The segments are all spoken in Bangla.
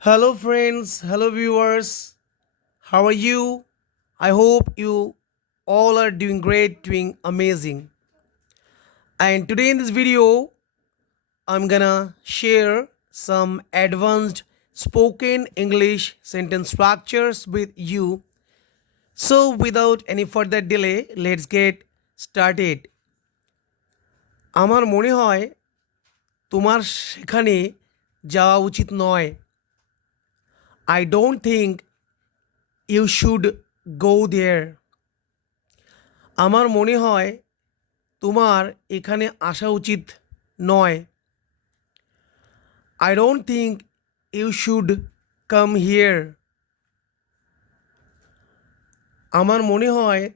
Hello, friends. Hello, viewers. How are you? I hope you all are doing great, doing amazing. And today in this video, I'm gonna share some advanced spoken English sentence structures with you. So, without any further delay, let's get started. আমার মনে হয় তোমার সেখানে যাওয়া উচিত নয় I don't think you should go there আমার মনে হয় তোমার এখানে আসা উচিত নয়। I don't think you should come here আমার মনে হয়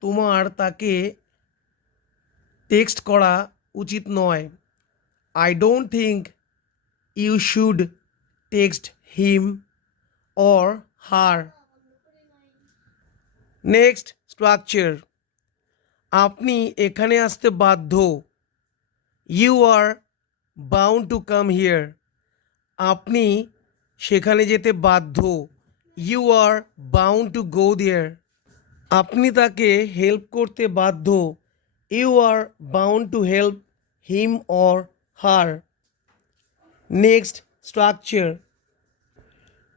তোমার তাকে টেক্সট করা উচিত নয়। I don't think you should text him or her next structure আপনি এখানে আসতে বাধ্য। You are bound to come here আপনি সেখানে যেতে বাধ্য। You are bound to go there আপনি তাকে হেল্প করতে বাধ্য। You are bound to help him or her next structure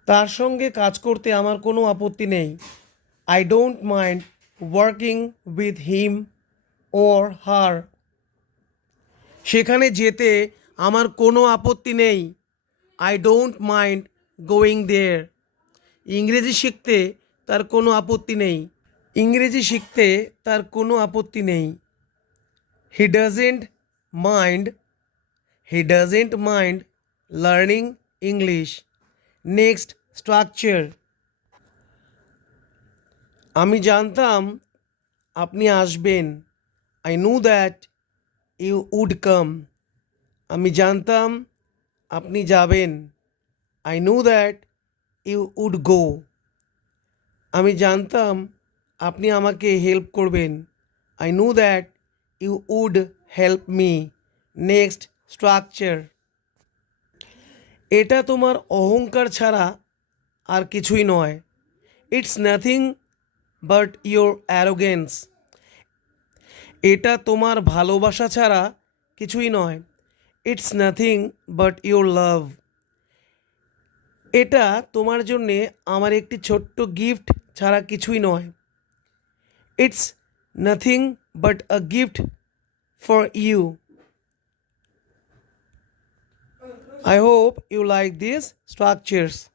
তার সঙ্গে কাজ করতে আমার কোনো আপত্তি নেই। I don't mind working with him or her সেখানে যেতে আমার কোনো আপত্তি নেই। I don't mind going there ইংরেজি শিখতে তার কোনো আপত্তি নেই। ইংরেজি শিখতে তার কোনো আপত্তি নেই। He doesn't mind he doesn't mind learning English next structure আমি জানতাম আপনি আসবেন। I know that you would come আমি জানতাম আপনি যাবেন। I know that you would go আমি জানতাম আপনি আমাকে হেল্প করবেন। I know that you would help me next structure এটা তোমার অহংকার ছাড়া আর কিছুই নয়। It's nothing but your arrogance এটা তোমার ভালোবাসা ছাড়া কিছুই নয়। It's nothing but your love এটা তোমার জন্যে আমার একটি ছোট্ট গিফট ছাড়া কিছুই নয়। It's nothing but a gift for you I hope you like these structures.